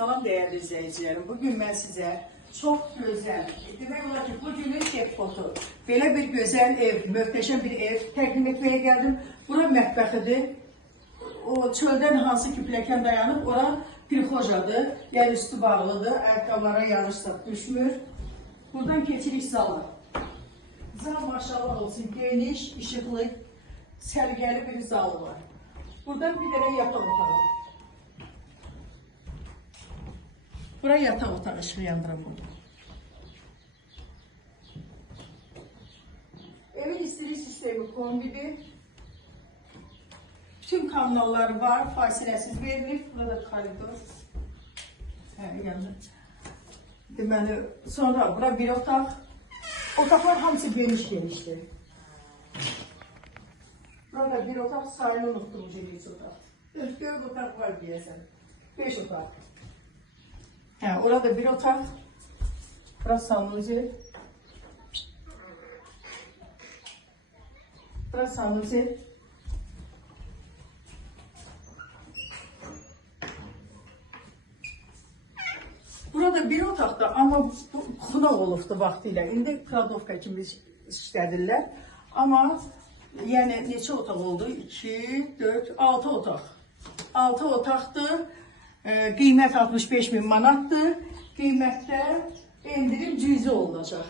Salam değerli izleyicilerim. Bugün ben size çok güzel, demek olar ki bugünün jackpotu, belə bir güzel ev, möhtəşəm bir ev təqdim etmeye geldim. Bura mətbəxidir. O çöldən hansı ki pilləkən dayanıb, ora prixojadır. Yəni üstü bağlıdır, ayaqqabılara yağışsa düşmür. Buradan keçirik zala. Zal maşallah olsun, geniş, işıqlı, sərgəli bir zal var. Buradan bir dənə yataq otağı. Bura yataq otağı, ışığı yandıram bunu. Evin istilik sistemi kombidir. Bütün kanalları var, fasiləsiz verilir. Burada koridor. Deməli, sonra bura bir otaq. Otaqlar hamısı genişdir. Burada bir otaq, sahili unutduğum ceviz otaq. 4 otaq var deyəsən. 5 otaq. Orada bir otaq. Burası sanuzi. Burası sanuzi. Burada bir otaqda, amma xunaq olubdu vaxtilə. İndi kladovka kimi işlədirlər. Amma yəni neçə otaq oldu? 2, 4, 6 otaq. 6 otaqdır. Qiymət 65.000 manatdır. Qiymətdə endirim cüzi olacaq.